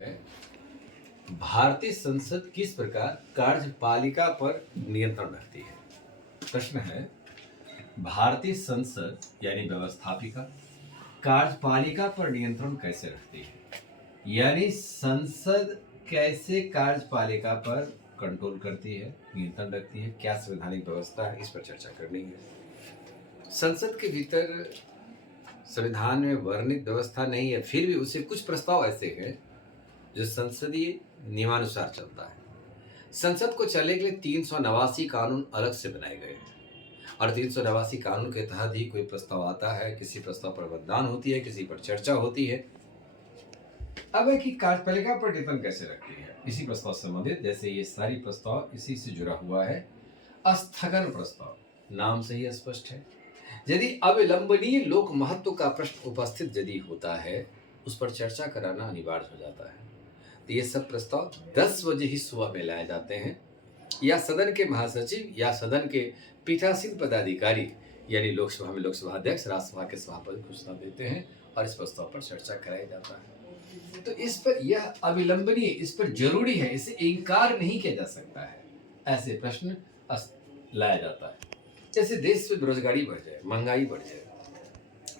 है, भारतीय संसद किस प्रकार कार्यपालिका पर नियंत्रण रखती है। प्रश्न है, भारतीय संसद यानी व्यवस्थापिका कार्यपालिका पर नियंत्रण कैसे रखती है, यानी संसद कैसे कार्यपालिका पर कंट्रोल करती है, नियंत्रण रखती है, क्या संवैधानिक व्यवस्था है, इस पर चर्चा करनी है। संसद के भीतर संविधान में वर्णित व्यवस्था नहीं है, फिर भी उसे कुछ प्रस्ताव ऐसे हैं जो संसदीय नियमानुसार चलता है। संसद को चलने के लिए 389 कानून अलग से बनाए गए हैं और 389 कानून के तहत ही कोई प्रस्ताव आता है, किसी प्रस्ताव पर मतदान होती है, किसी पर चर्चा होती है। अब है कि कार्यपालिका पर नियंत्रण कैसे रखती है, इसी प्रस्ताव से संबंधित, जैसे ये सारी प्रस्ताव इसी से जुड़ा हुआ है। स्थगन प्रस्ताव नाम से ही स्पष्ट है, यदि अविलंबनीय लोक महत्व का प्रश्न उपस्थित यदि होता है, उस पर चर्चा कराना अनिवार्य हो जाता है। तो ये सब प्रस्ताव 10 बजे ही सुबह में लाए जाते हैं, या सदन के महासचिव या सदन के पीठासीन पदाधिकारी यानी लोकसभा में लोकसभा अध्यक्ष, राज्यसभा के सभापति घोषणा देते हैं और इस प्रस्ताव पर चर्चा कराया जाता है। तो इस पर यह अविलंबनीय, इस पर जरूरी है, इसे इनकार नहीं किया जा सकता है, ऐसे प्रश्न लाया जाता है। जैसे देश में बेरोजगारी बढ़ जाए, महंगाई बढ़ जाए,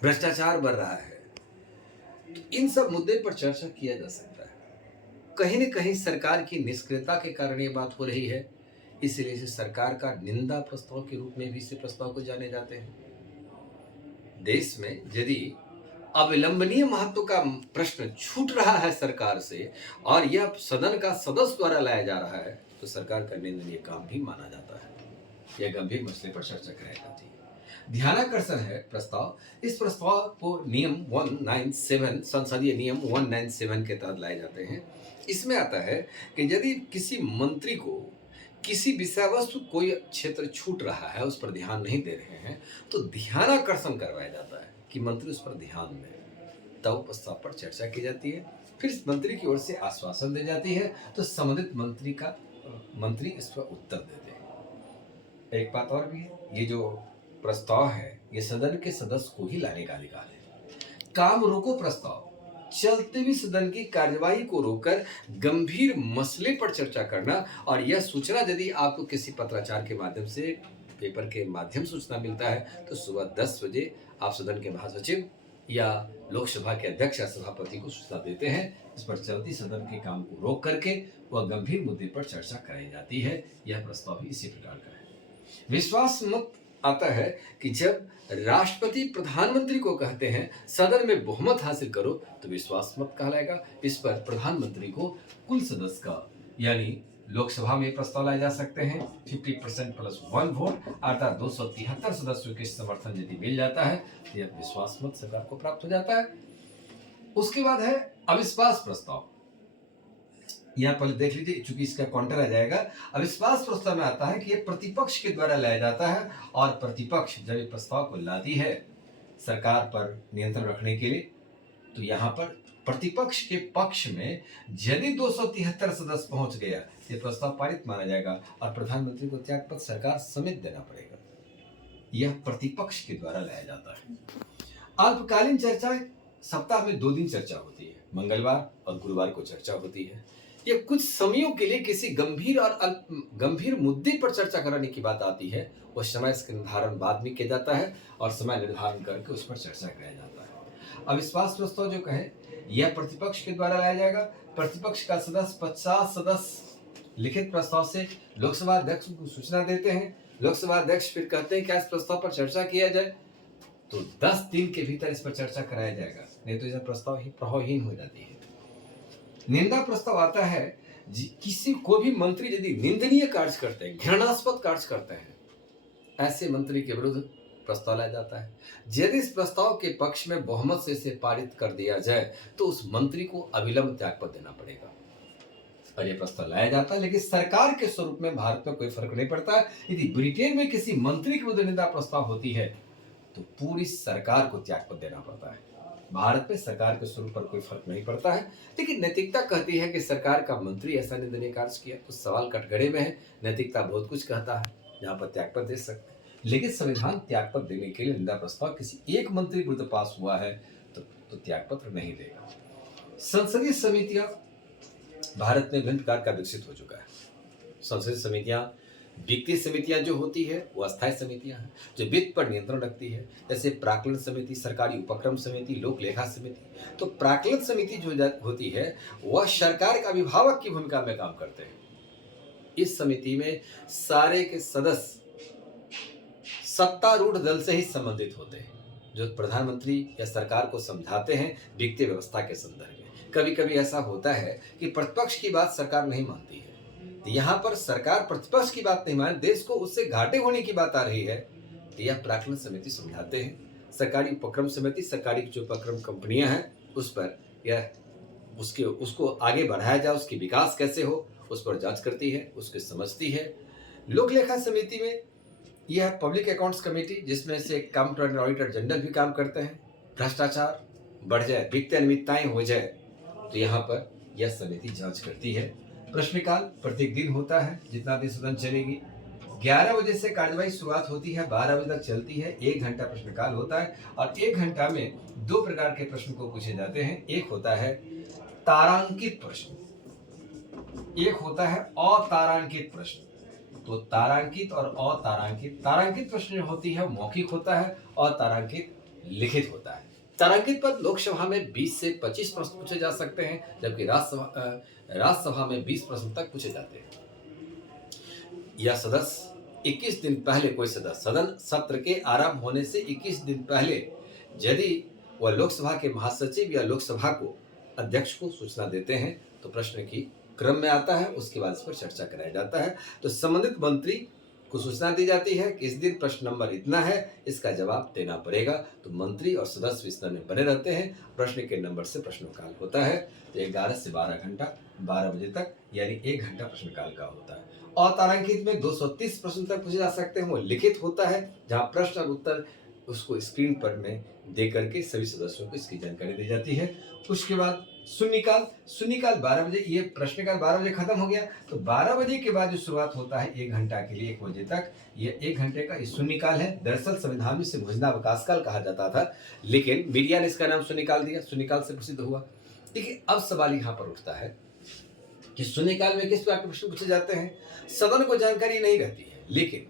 भ्रष्टाचार बढ़ रहा है, तो इन सब मुद्दे पर चर्चा किया जा सकता है। कहीं न कहीं सरकार की निष्क्रियता के कारण ये बात हो रही है, इसलिए इसे सरकार का निंदा प्रस्ताव के रूप में भी इसे प्रस्ताव को जाने जाते हैं। देश में यदि अविलंबनीय महत्व का प्रश्न छूट रहा है सरकार से और यह सदन का सदस्य द्वारा लाया जा रहा है, तो सरकार का निंदनीय काम भी माना जाता है। यह गंभीर मसले पर चर्चा कराई जाती है। ध्यानाकर्षण है प्रस्ताव, इस प्रस्ताव को नियम 197 संसदीय नियम 197 के तहत लाए जाते हैं। इसमें आता है कि यदि किसी मंत्री को किसी विषय वस्तु कोई क्षेत्र छूट रहा है, उस पर ध्यान नहीं दे रहे हैं, तो ध्यानाकर्षण करवाया जाता है कि मंत्री उस पर ध्यान दें। तब प्रस्ताव पर चर्चा की जाती है, फिर इस मंत्री की ओर से आश्वासन दी जाती है, तो संबंधित मंत्री इस पर उत्तर देते हैं। एक बात और भी है, ये जो प्रस्ताव है ये सदन के सदस्य को ही लाने का अधिकार है। काम रोको प्रस्ताव, चलते हुए सदन की कार्यवाही को रोककर गंभीर मसले पर चर्चा करना, और यह सूचना यदि आपको किसी पत्राचार के माध्यम से, पेपर के माध्यम से सूचना मिलता है, तो सुबह 10 बजे आप सदन के महासचिव या लोकसभा के अध्यक्ष या सभापति को सूचना देते हैं। इस पर चलती सदन के काम को रोक करके वह गंभीर मुद्दे पर चर्चा कराई जाती है। यह प्रस्ताव भी इसी प्रकार का है। विश्वास मत आता है कि जब राष्ट्रपति प्रधानमंत्री को कहते हैं सदन में बहुमत हासिल करो, तो विश्वास मत कहलाएगा। इस पर प्रधानमंत्री को कुल सदस्य का, यानी लोकसभा में प्रस्ताव लाए जा सकते हैं 50% प्लस 1 वोट, अर्थात 273 सदस्यों के समर्थन यदि मिल जाता है, तो यह विश्वास मत सरकार को प्राप्त हो जाता है। उसके बाद है अविश्वास प्रस्ताव। यहाँ पहले देख लीजिए, चूंकि इसका काउंटर आ जाएगा। अविश्वास प्रस्ताव में आता है कि यह प्रतिपक्ष के द्वारा लाया जाता है, और प्रतिपक्ष जब ये प्रस्ताव को लाती है सरकार पर नियंत्रण रखने के लिए, तो यहाँ पर प्रतिपक्ष के पक्ष में यदि 273 सदस्य पहुंच गया, ये प्रस्ताव पारित माना जाएगा और प्रधानमंत्री को त्यागपत्र सरकार समेत देना पड़ेगा। यह प्रतिपक्ष के द्वारा लाया जाता है। अल्पकालीन चर्चा, सप्ताह में 2 दिन चर्चा होती है, मंगलवार और गुरुवार को चर्चा होती है। यह कुछ समयों के लिए किसी गंभीर मुद्दे पर चर्चा कराने की बात आती है, उस समय इसका निर्धारण बाद में किया जाता है और समय निर्धारण करके उस पर चर्चा कराया जाता है। अविश्वास प्रस्ताव जो कहे, यह प्रतिपक्ष के द्वारा लाया जाएगा। प्रतिपक्ष का सदस्य 50 सदस्य लिखित प्रस्ताव से लोकसभा अध्यक्ष को सूचना देते हैं। लोकसभा अध्यक्ष फिर कहते हैं कि इस प्रस्ताव पर चर्चा किया जाए, तो 10 दिन के भीतर इस पर चर्चा कराया जाएगा, नहीं तो यह प्रस्ताव ही प्रभावहीन हो जाती है। निंदा प्रस्ताव आता है, किसी को भी मंत्री यदि निंदनीय कार्य करते हैं, घृणास्पद कार्य करते हैं, ऐसे मंत्री के विरुद्ध प्रस्ताव लाया जाता है। यदि इस प्रस्ताव के पक्ष में बहुमत से इसे पारित कर दिया जाए, तो उस मंत्री को अविलंब त्यागपत्र देना पड़ेगा और यह प्रस्ताव लाया जाता है। लेकिन सरकार के स्वरूप में भारत में कोई फर्क नहीं पड़ता। यदि ब्रिटेन में किसी मंत्री के विरुद्ध निंदा प्रस्ताव होती है, तो पूरी सरकार को त्यागपत्र देना पड़ता है। भारत में सरकार के स्वरूप पर कोई फर्क नहीं पड़ता है। लेकिन नैतिकता कहती है कि सरकार का मंत्री ऐसा निंदनीय कार्य किया तो सवाल कटघरे में है। नैतिकता बहुत कुछ कहता है, जहां पर त्यागपत्र दे सकते हैं, लेकिन संविधान त्यागपत्र देने के लिए निंदा प्रस्ताव किसी एक मंत्री के विरुद्ध पास हुआ है तो त्यागपत्र नहीं देगा। संसदीय समितियां भारत में विभिन्न प्रकार का विकसित हो चुका है। संसदीय समितियां, वित्तीय समितियां जो होती है वो अस्थायी समितियां हैं जो वित्त पर नियंत्रण रखती है, जैसे प्राक्कलन समिति, सरकारी उपक्रम समिति, लोक लेखा समिति। तो प्राक्कलन समिति जो होती है वह सरकार का अभिभावक की भूमिका में काम करते हैं। इस समिति में सारे के सदस्य सत्तारूढ़ दल से ही संबंधित होते हैं, जो प्रधानमंत्री या सरकार को समझाते हैं वित्तीय व्यवस्था के संदर्भ में। कभी कभी ऐसा होता है कि प्रतिपक्ष की बात सरकार नहीं मानती है, तो यहाँ पर सरकार प्रतिपक्ष की बात नहीं मान, देश को उससे घाटे होने की बात आ रही है, तो यह प्राक्कलन समिति समझाते हैं। सरकारी उपक्रम समिति, सरकारी जो उपक्रम कंपनियां हैं उस पर यह उसको आगे बढ़ाया जाए, उसकी विकास कैसे हो उस पर जांच करती है, उसको समझती है। लोक लेखा समिति में यह पब्लिक अकाउंट्स कमेटी, जिसमें से कंप्ट्रोलर एंड ऑडिटर जनरल भी काम करते हैं। भ्रष्टाचार बढ़ जाए, वित्तीय अनियमितताएं हो जाए, तो यहाँ पर यह समिति जांच करती है। प्रश्नकाल प्रत्येक दिन होता है, जितना दिन सदन चलेगी। 11 बजे से कार्यवाही शुरुआत होती है, 12 बजे तक चलती है। 1 घंटा प्रश्नकाल होता है और 1 घंटा में 2 प्रकार के प्रश्न को पूछे जाते हैं। एक होता है तारांकित प्रश्न, एक होता है अतारांकित प्रश्न। तो तारांकित और अतारांकित, तारांकित प्रश्न जो होती है मौखिक होता है, अतारांकित लिखित होता है। तारांकित पर लोकसभा में 20 से 25 प्रश्न पूछे जा सकते हैं, जबकि राज्यसभा में 20 प्रश्न तक पूछे जाते हैं। यह सदस्य 21 दिन पहले, कोई सदस्य सदन सत्र के आरंभ होने से 21 दिन पहले यदि वह लोकसभा के महासचिव या लोकसभा को अध्यक्ष को सूचना देते हैं तो प्रश्न की क्रम में आता है, उसके बाद इस पर चर्चा कराया जाता है। तो संबंधित मंत्री को सूचना दी जाती है कि इस दिन प्रश्न नंबर इतना है, इसका जवाब देना पड़ेगा। तो मंत्री और सदस्य इस तरह में बने रहते हैं। प्रश्न के नंबर से प्रश्नकाल होता है। तो 11 से 12 घंटा, 12 बजे तक, यानी 1 घंटा प्रश्नकाल का होता है। अतारांकित में 230 प्रश्न तक पूछे जा सकते हैं। वो लिखित होता है, जहाँ प्रश्न और उत्तर उसको स्क्रीन पर में दे करके सभी सदस्यों को इसकी जानकारी दी जाती है। उसके बाद शून्यकाल, शून्यकाल 12 बजे, ये प्रश्नकाल 12 बजे खत्म हो गया। तो 12 बजे के बाद जो शुरुआत होता है 1 घंटा के लिए, 1 बजे तक, ये 1 घंटे का शून्यकाल है। दरअसल संविधान में इसे भोजनावकाश काल कहा जाता था, लेकिन मीडिया ने इसका नाम शून्यकाल दिया, शून्यकाल से प्रसिद्ध हुआ। देखिए, अब सवाल यहाँ पर उठता है कि शून्यकाल में किस प्रकार के प्रश्न पूछे जाते हैं। सदन को जानकारी नहीं रहती है, लेकिन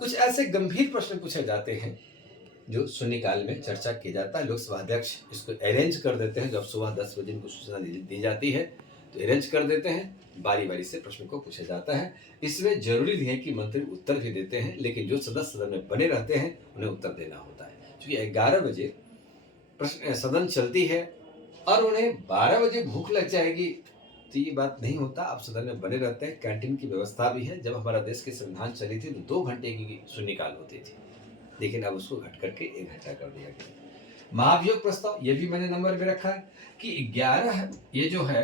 कुछ ऐसे गंभीर प्रश्न पूछे जाते हैं जो शून्यकाल में चर्चा किया जाता है। लोकसभा अध्यक्ष इसको अरेंज कर देते हैं। जब सुबह 10 बजे इनको सूचना दी जाती है तो अरेंज कर देते हैं, बारी बारी से प्रश्न को पूछा जाता है। इसमें जरूरी नहीं है कि मंत्री उत्तर भी देते हैं, लेकिन जो सदस्य सदन में बने रहते हैं उन्हें उत्तर देना होता है। क्योंकि 11 बजे प्रश्न सदन चलती है और उन्हें 12 बजे भूख लग जाएगी, तो ये बात नहीं होता। अब सदन में बने रहते हैं। कैंटीन की व्यवस्था भी है। जब हमारा देश की संविधान चली थी तो 2 घंटे की शून्यकाल होती थी, लेकिन अब उसको घट करके 1 घंटा कर दिया गया। महाभियोग प्रस्ताव, ये भी मैंने नंबर में रखा है कि 11, ये जो है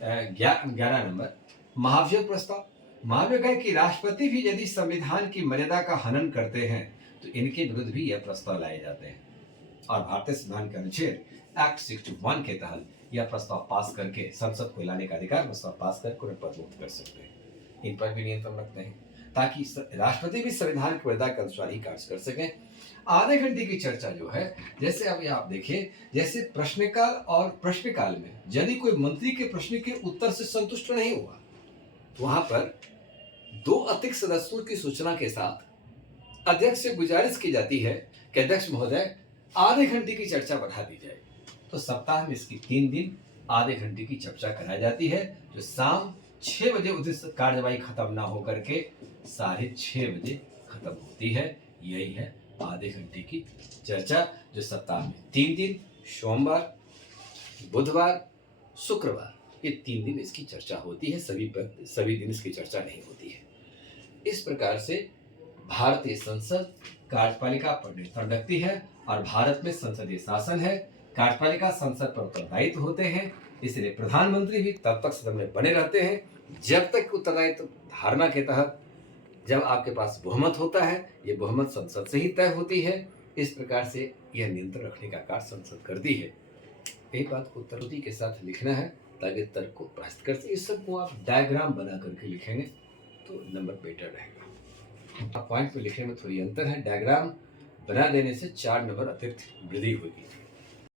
11 नंबर महाभियोग प्रस्ताव। महाभियोग है कि राष्ट्रपति भी यदि संविधान की मर्यादा का हनन करते हैं तो इनके विरुद्ध भी यह प्रस्ताव लाए जाते हैं, और भारतीय संविधान के अनुच्छेद एक्ट 61 के तहत यह प्रस्ताव पास करके संसद को लाने का अधिकार, प्रस्ताव पास करके उन्हें पदमुक्त कर सकते हैं। इन पर भी नियंत्रण रखते हैं ताकि राष्ट्रपति भी संविधान की मर्यादा के अनुसार ही कार्य कर सकें। आधे घंटे की चर्चा जो है, जैसे अभी आप देखिए, जैसे प्रश्नकाल और प्रश्नकाल में यदि कोई मंत्री के प्रश्न के उत्तर से संतुष्ट नहीं हुआ तो वहां पर 2 अतिरिक्त सदस्यों की सूचना के साथ अध्यक्ष से गुजारिश की जाती है कि अध्यक्ष महोदय आधे घंटे की चर्चा बढ़ा दी जाए। तो सप्ताह में इसकी 3 दिन आधे घंटे की चर्चा कराई जाती है, जो शाम 6 बजे उस कार्यवाही खत्म ना हो करके 6:30 बजे खत्म होती है। यही है आधे घंटे की चर्चा, जो सप्ताह में 3 दिन, सोमवार, बुधवार, शुक्रवार, ये 3 दिन इसकी चर्चा होती है। सभी दिन इसकी चर्चा नहीं होती है। इस प्रकार से भारतीय संसद कार्यपालिका पर नियंत्रण रखती है और भारत में संसदीय शासन है। कार्यपालिका संसद पर उत्तरदायित्व होते हैं, इसलिए प्रधानमंत्री भी तब तक सदन में बने रहते हैं जब तक उत्तरदायित्व धारणा के तहत, जब आपके पास बहुमत होता है, ये बहुमत संसद से ही तय होती है। इस प्रकार से यह नियंत्रण रखने का कार्य संसद करती है। एक बात को तरतीब के साथ लिखना है ताकि तर्क को प्रस्तुत कर सके। इस सब को आप डायग्राम बना करके लिखेंगे तो नंबर बेटर रहेगा। पॉइंट में लिखने में थोड़ी अंतर है, डायग्राम बना देने से 4 नंबर अतिरिक्त वृद्धि होगी।